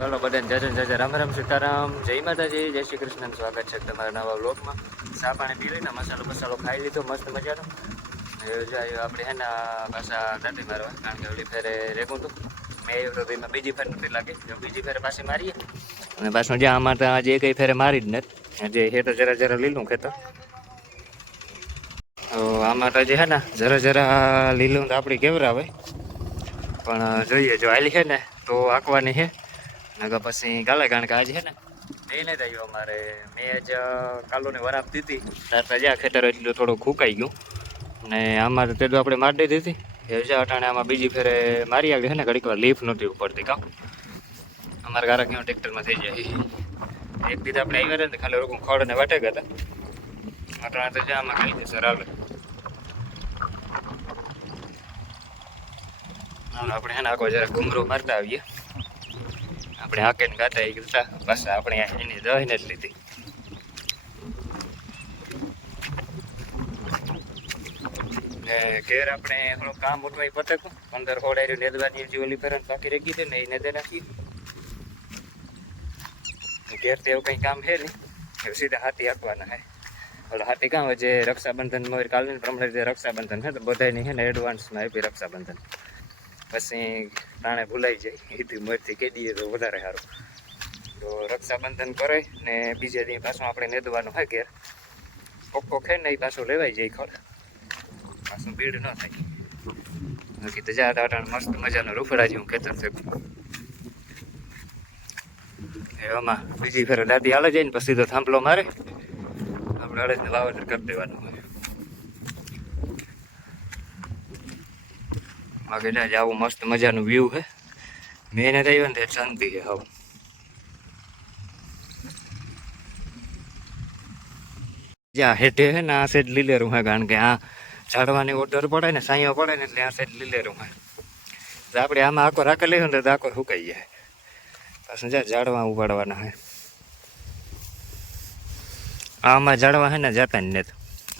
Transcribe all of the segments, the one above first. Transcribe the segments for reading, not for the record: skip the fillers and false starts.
ચાલો બધાને જય રામ રામ સીતારામ, જય માતાજી, જય શ્રી કૃષ્ણ. સ્વાગત છે તમારા નવા વ્લોગમાં. ચા પાણી પી લઈને મસાલો ખાઈ લીધો મસ્ત મજાનો. આપણે હે ને પાછા દાંતી મારવા, કારણ કે ઓલી ફેરે રેગું હતું મેં એવું તો એમાં બીજી ફેર નથી લાગી, બીજી ફેરે પાછી મારીએ. અને પાછું જ્યાં આમાં ત્યાં આજે કઈ ફેરે મારી જ નથી, જે ખેતર જરા લીલું ખેતર. તો આમાં તો જે હે ને જરા લીલું તો આપણી કેવરાવે, પણ જોઈએ જો આલી છે ને તો આંકવાની છે નગર પછી કાલે, કારણ કે આજે છે ને એ નહીં થયું અમારે. મેં જ કાલોની વરાપ દીધી તાર જ્યાં ખેતર એટલું થોડું ખૂકાઈ ગયું, ને આમાં તે તો આપણે મારી દીધી હતી. એ અટાણે આમાં બીજી ફેરે મારી આવી છે ને, ઘડીક વાર લીફ નહોતી ઉપડતી કામ અમારે કારક કેવું ટ્રેક્ટરમાં થઈ જાય. એક દીધા આપણે આવ્યા હતા ને ખાલી રોકું ખડ ને વાટે ગયા હતા. અટાણે તો જ્યાં આમાં ખાઈ જશે આવે. આપણે છે ને આખો જરા ઘૂમરો મારતા આવીએ. આપણે હાકે ને ગાતા એ ગતા પાછા આપણે એની દહીને જ લીધી. ને ઘેર આપણે થોડું કામ ઉઠવાય પતકું 15 હોડાઈ નેદવાની જે ઓલી ફેરન બાકી રહી ગઈ છે ને એ નેદે નાખી. ઘેર તો એવું કંઈ કામ છે નહીં, એવું સીધા હાથી હાંકવાના હે. ઓલા હાથી કામ જે રક્ષાબંધન કાલની પ્રમાણે જે રક્ષાબંધન છે તો બધાની છે ને એડવાન્સમાં આપી રક્ષાબંધન, પછી તાણે ભૂલાઈ જાય એથી મરથી કહી દઈએ તો વધારે સારું. તો રક્ષાબંધન કરે ને બીજે દી પાછું આપણે નેદવાનું હોય ઘેર કોકો ખાઈ ને એ પાછું લેવાઈ જાય ખડ, પાછું ભીડ ન થાય. બાકી તો જા ટાટા મસ્ત મજાનું રૂફડા જેવું ખેતર છે. એવામાં બીજી ફેર દાદી હાલે જાય ને પછી તો થાંભલો મારે, આપણે અડદનું વાવેતર કરી દેવાનું હોય. બાકી ત્યાં આવું મસ્ત મજાનું વ્યૂ છે. મેં એને રહ્યો ને તે શાંતિ છે હવે. જ્યાં હેઠે છે ને આ સાઈડ લીલેરું હોય, કારણ કે આ ઝાડવાની ઓર્ડર પડે ને સાંયો પડે ને એટલે આ સાઈડ લીલેરું હોય. તો આપણે આમાં આખો રાખી લઈએ ને તો આખો સુકાઈ જાય. પાછું જ્યાં ઝાડવા ઉપાડવાના હોય આમાં ઝાડવા હે ને જતા ને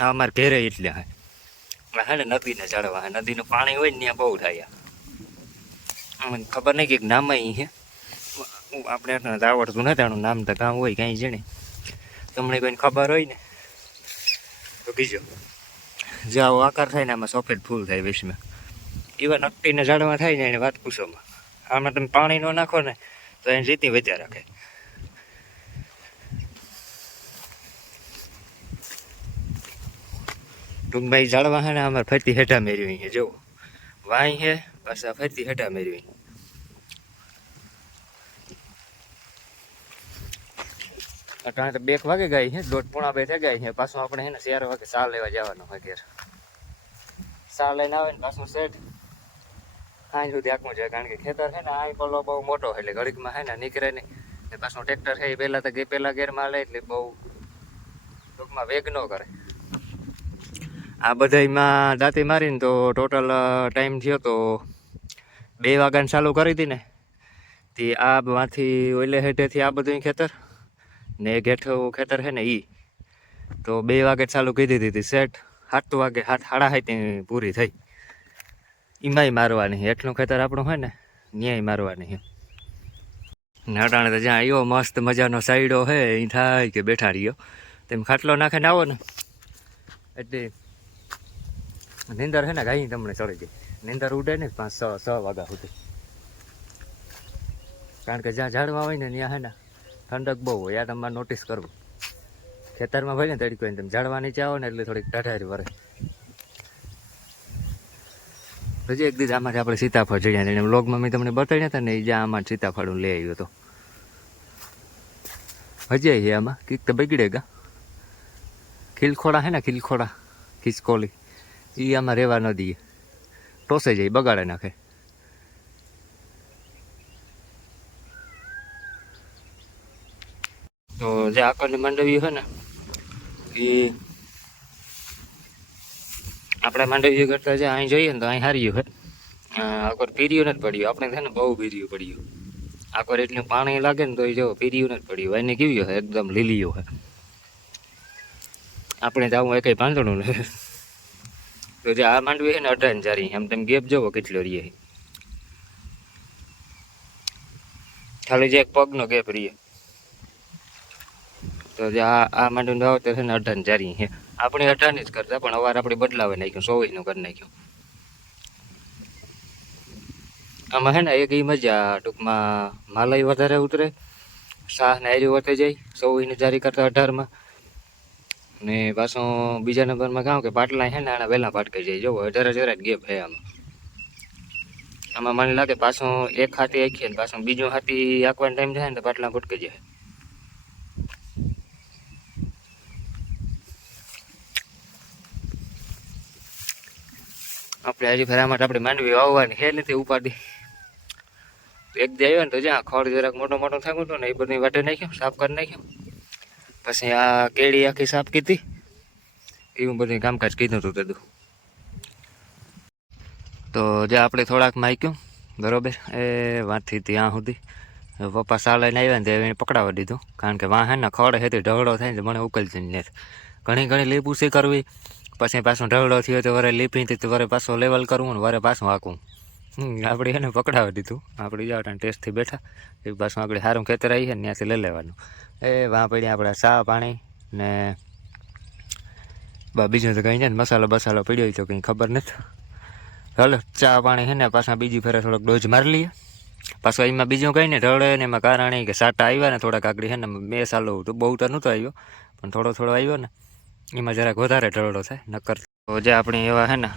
આ અમારે ઘેરે એટલે હે હે ને નદીને ઝાડવા હે. નદીનું પાણી હોય ને ત્યાં બહુ થાય. મને ખબર નહીં કે નામ અહીં છે, આપણે આવડતું નથી આનું નામ. તો કામ હોય કાંઈ જણે તમને કોઈને ખબર હોય ને તો કીજો. જે આવો આકાર થાય ને આમાં સફેદ ફૂલ થાય વિશમાં, એવા નકટીને ઝાડવા થાય ને એને વાત પૂછોમાં. આમાં તમે પાણી ન નાખો ને તો એને રીતની વધ્યા રાખે. ટૂંકમાં એ ઝાડવા છે ને અમારે ફરતી હેઠા મેળવી છે. જો વાય છે પાછા ફરતી હેઠા મેળવી. કારણ કે 2 વાગે ગઈ છે, 1:30 થઈ ગઈ છે. પાછું આપણે છે ને 4 વાગે ચા લેવા જવાનું હોય ઘેર. ચા લઈને આવે ને પાછું સેટ સાંજ સુધી આખું જાય, કારણ કે ખેતર છે ને આ પલો બહુ મોટો એટલે ઘડીકમાં છે ને નીકળે નહીં. ને પાછું ટ્રેક્ટર છે એ પહેલાં ગેરમાં લે એટલે બહુ ટૂંકમાં વેગ ન કરે. આ બધામાં દાંતી મારીને તો ટોટલ ટાઈમ થયો તો 2 વાગ્યાને ચાલુ કરી હતી ને તે આ માંથી ઓલે હેઠેથી આ બધું ખેતર ને ઘેઠું ખેતર છે ને એ તો 2 વાગે ચાલુ કરી દીધી સેટ. 7 વાગે 7:30 પૂરી થઈ. એમાંય મારવાની એટલું ખેતર આપણું હોય ને ન્યાય મારવાની. નાટાણે તો જ્યાં આવ્યો મસ્ત મજાનો સાઈડો છે એ થાય કે બેઠા રહ્યો તેમ ખાટલો નાખીને આવો ને એટલે નીંદર છે ને ગાઈ તમને ચડી જાય. નીંદર ઉડે ને 5-6 વાગ્યા સુધી, કારણ કે જ્યાં ઝાડવા હોય ને ત્યાં છે ને ઠંડક બહુ હોય. યા તમારે નોટિસ કરવું. ખેતરમાં હોય ને તડકો હોય ને તમે ઝાડવા નીચે આવો ને એટલે થોડીક ટાઢારી વરે. પછી એક દિવસ આમાંથી આપણે સીતાફળ જઈએ એને વ્લોગમાં મેં તમને બતાવી હતા ને એ જ્યાં આમાં સીતાફળ લઈ આવ્યો હતો. હજી છે આમાં કંઈક તો બગડેગા. ખીલખોડા છે ને ખીલખોડા ખિસકોલી એ આમાં રહેવા ન દઈએ, ટોસે જાય બગાડે નાખે. તો જે આકરની માંડવી છે ને એ આપણે માંડવી કરતા જે અહીં જોઈએ ને તો અહીં હાર્યું છે. આકોર પીર્યું નથી પડ્યું. આપણે છે ને બહુ પીર્યું પડ્યું. આકોર એટલું પાણી લાગે ને તો એ જો પીર્યું નથી પડ્યું. એને કેવું છે એકદમ લીલીયું છે. આપણે તો આવું કંઈ પાંદડું નથી. તો જે આ માંડવી છે ને 18 જારી એમ તેમ ગેપ જોવો કેટલો રહીએ. ખાલી જે એક પગનો ગેપ રહીએ. તો જે આ માંડવીનું વાવતર છે ને 18 જારી છે. આપણે 18 જ કરતા પણ અવાર આપણે બદલાવે નાખ્યું, 24 કરી નાખ્યું. આમાં છે ને એક એ મજા, ટૂંકમાં માલાઈ વધારે ઉતરે, શાહ ને આયરી વધે જાય 24 જારી કરતા 18માં. ને પાછું બીજા નંબરમાં કહું કે પાટલા છે ને આના વહેલા પાટકાઈ જાય. જો 18 જ ગેપ છે આમાં. આમાં મને લાગે પાછું એક હાથી આખીએ ને પાછું બીજું હાથી આંકવાનો ટાઈમ થાય ને તો પાટલા ભટકાઈ જાય. આપણે હજી ફેરા માટે આપણે માંડવી વાવવાની છે નથી ઉપાડી. એક દી આવ્યો ને તો જ્યાં ખડ જરાક મોટો મોટો થાક્યો હતો ને એ બધી વાટે નાખ્યો, સાફ કરી નાખ્યો. પછી આ કેળી આખી સાફ કીધી, એવું બધું કામકાજ કીધું હતું બધું. તો જે આપણે થોડાક માગ્યું બરોબર, એ વાંથી ત્યાં સુધી પપ્પા સા લઈને આવ્યા ને તે એને પકડાવવા દીધું. કારણ કે વાં હે ને ખડ હેતી ઢગડો થાય ને મને ઉકલતી નથી. ઘણી લીપ ઉસી કરવી, પછી પાછું ઢગડો થયો તો વરે લીપી તો વરે પાછું લેવલ કરવું ને વરે પાછું હાંકવું. આપણે એને પકડાવી દીધું. આપણે જાવ ટેસ્ટથી બેઠા એ પાછું આપણે સારું ખેતર આવીએ ને ત્યાંથી લઈ લેવાનું. એ વાં પડ્યા આપણે ચા પાણી ને બીજું તો કંઈ નહીં, મસાલો બસાલો પડ્યો હોય તો કંઈ ખબર નથી. ચાલો ચા પાણી છે ને પાછા બીજી ફેરે થોડોક ડોઝ મારી લઈએ. પાછું એમાં બીજું કંઈ નહીં ઢળે ને એમાં કારણ કે સાટા આવ્યા ને થોડાક આગળ છે ને 2 સાલો તો બહુ તો નહોતો આવ્યો પણ થોડો આવ્યો ને એમાં જરાક વધારે ઢળડો થાય નકર. તો જે આપણે એવા છે ને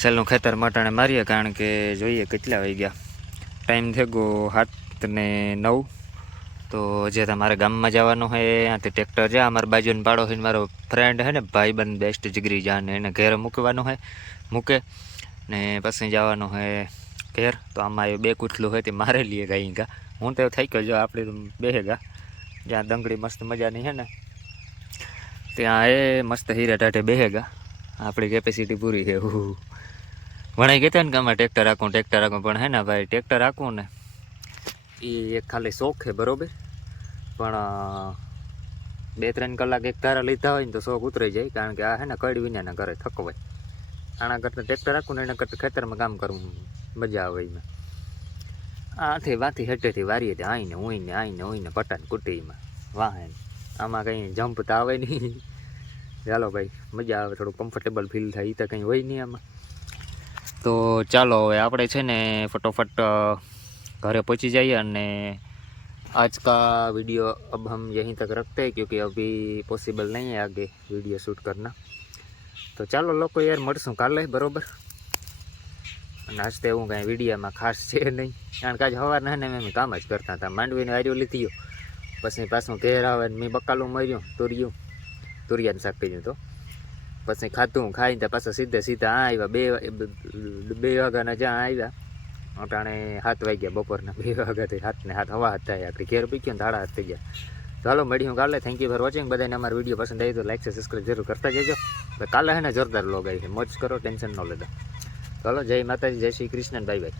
છેલ્લું ખેતર મટાણે મારીએ, કારણ કે જોઈએ કેટલા વાગી ગયા. ટાઈમ થઈ ગયો 7:09. તો જે તમારે ગામમાં જવાનું હોય ત્યાંથી ટ્રેક્ટર છે અમારા બાજુને પાડો હોય, મારો ફ્રેન્ડ છે ને ભાઈબંધ બેસ્ટ જીગરી જાન, એને ઘેર મૂકવાનું હોય મૂકે ને પછી જવાનું હોય ઘેર. તો આમાં એ 2 કૂથલું હોય તે મારે લઈએ ગાઈ ગા. હું તો થઈ ગયો જો આપણે બેહે ગા જ્યાં દંગડી મસ્ત મજાની છે ને ત્યાં એ મસ્ત હીરા ટાઢે બેહે ગા. આપણી કેપેસિટી પૂરી છે. વણાઈ કહેતા ને કે આમાં ટ્રેક્ટર રાખું પણ હે ને ભાઈ ટ્રેક્ટર રાખવું ને એ એક ખાલી શોખ છે બરોબર, પણ 2-3 કલાક એક ધારા લીધા હોય ને તો શોખ ઉતરાઈ જાય. કારણ કે આ છે ને કડી વિનાના ઘરે થકવાય. આના કરતાં ટ્રેક્ટર રાખવું ને એના કરતાં ખેતરમાં કામ કરવું મજા આવે. એમાં આથી વાથી હેઠેથી વારીએ તે આવીને ઉઈને પટાને કુટીમાં વાહે. આમાં કંઈ જમ્પ તો આવે નહીં. ચાલો ભાઈ મજા આવે, થોડું કમ્ફર્ટેબલ ફીલ થાય, એ તો કંઈ હોય નહીં આમાં. તો ચાલો હવે આપણે છે ને ફટોફટ घरे पहुँची जाइए। અને आज का वीडियो अब हम यहीं तक रखते हैं क्योंकि अभी पॉसिबल नहीं है आगे वीडियो शूट करना। तो चालो लोग यार મળશું કાલે બરોબર। અને આજ તો એવું કાંઈ વિડીયોમાં ખાસ છે નહીં, કારણ કે આજ સવારના ને મેં કામ જ કરતા હતા। માંડવીને આર્યો લીધી પછી પાછું ઘેર આવે ને મેં બકાલું માર્યું તુરિયાનું શાક કર્યું, તો પછી ખાધું ખાઈને પાછા સીધા આવ્યા 2 વાગ્યાના જ્યાં આવ્યા અટાણે 7 વાગ્યા બપોરના 2 વાગ્યાથી 7 ને 7 હવા હતા આખરી ઘેર પીક્યો ને 8:30 થઈ ગયા। તો હાલો મળ્યું કાલે। Thank you for watching. બધાને અમારો વિડીયો પસંદ આવી તો લાઈક સબસ્ક્રાઈબ જરૂર કરતા જજો। કાલે હે ને જોરદાર લોગ આવી છે, મોજ કરો, ટેન્શન ન લેતા। ચાલો જય માતાજી, જય શ્રી કૃષ્ણ, બાય બાય।